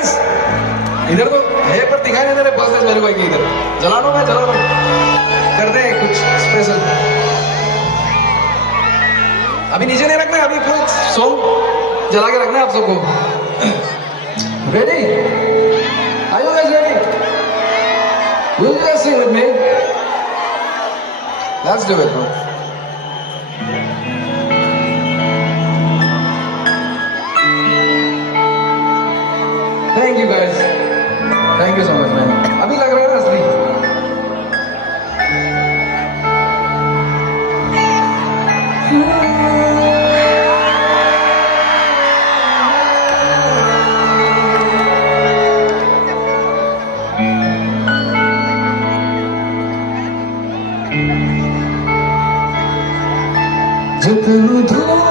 guys इधर तो है पर दिखाई नहीं दे रहे बस मेरे भाई की इधर जला लो मैं जला लो कर दे कुछ स्पेशल अभी नीचे नहीं रखना अभी कोई सॉन्ग जला के रखना है आप सबको ready are you guys ready will you guys sing with me let's do it bro thank you guys thank you so much man अभी लग रहा है ना असली जब धूप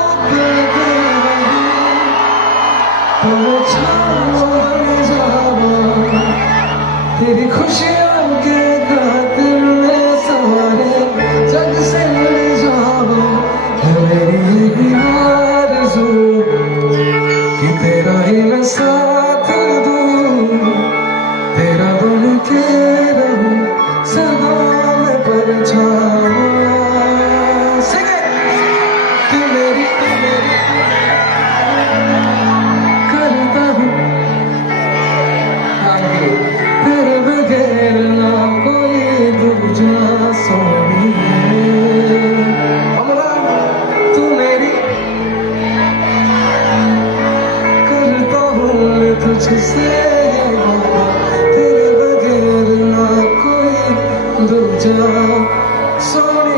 तेरी खुशियों के खातिर मैं सारे जग से मिल जाऊं मेरी आरज़ू कि तेरा ही मैं साथ दूं तेरा बन के रहूं सदा मैं परछावा करता हूँ तेरे बगैर ना कोई दूजा सोनी तू मेरी करता हूँ मैं तुझसे तेरे बगैर ना कोई दूजा सोनी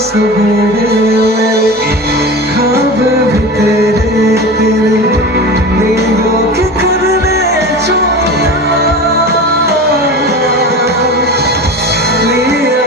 सवेरे ख्वाब भी तेरे तेरे नींदों के करने चोरियां लिया